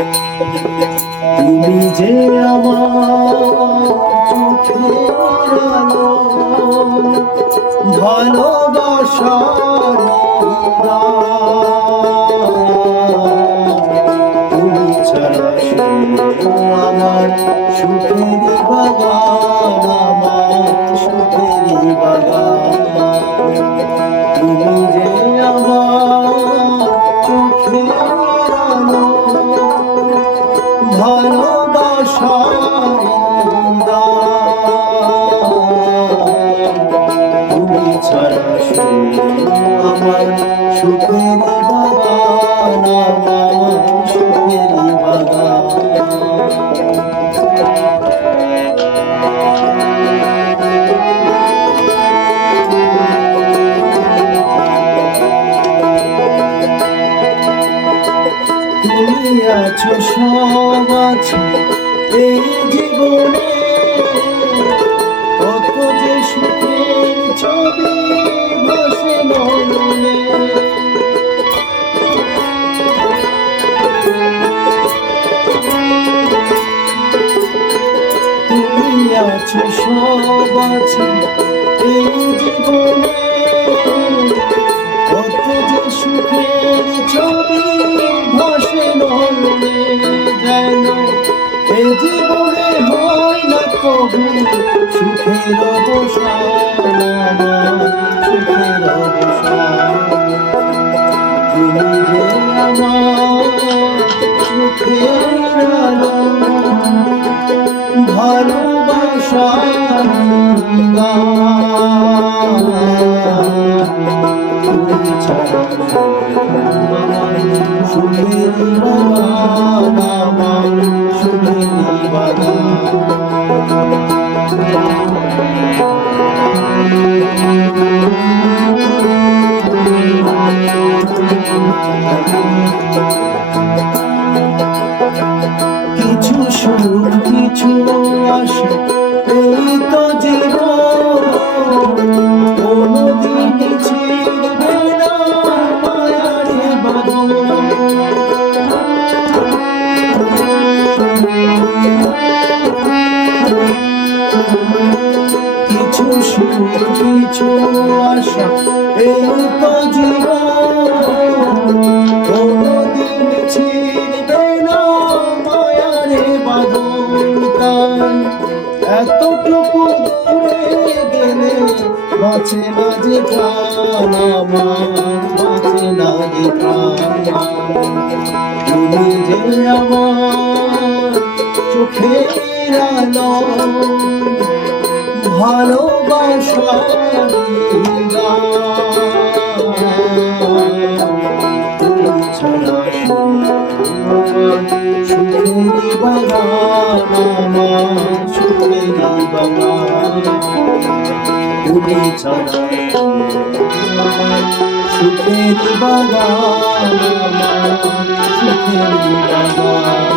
তুমি যে আমার চোখের আলো, ভালোবাসার তুমি ছাড়া আমার সুখের বাগান, আমার সুখের বাগান। তুমি যে আমার চোখের আলো, ভালোবাসার তুমি ছাড়া আমার সুখের বাগান, আমার সুখের বাগান। তুমি আছো সব আছে এই জীবনে, কত যে সুখের ছবি ভাসে মনে। তুমি আছো সব আছে এই জীবনে, কত যে সুখের ছবি ভাসে মনে। যেন এ জীবনে হয় না কবু সুখের অবসান, আমার সুখের অবসান। তুমি যে আমার সুখের আলো, ভালোবাসার গান। তুমি ছাড়া আমার সুখের বাগান, আমার সুখের বাগান। কিছু সুখ কিছু আশা এই তো জীবন, কোনদিন ছিড়বে না মায়ার বাঁধন। কিছু সুখ কিছু আশা এই তো জীবন, কোনদিন ছিড়বে না মায়ার বাঁধন। এতটুকু দূরে গেলে বাঁচে না যে প্রাণ আমার, বাঁচে না যে প্রাণ। তুমি যে আমার চোখের আলো, ভালোবাসার গান। তুমি ছাড়া আমার সুখের বাগান, আমার সুখের বাগান। তুমি ছাড়া আমার সুখের বাগান, আমার সুখের বাগান।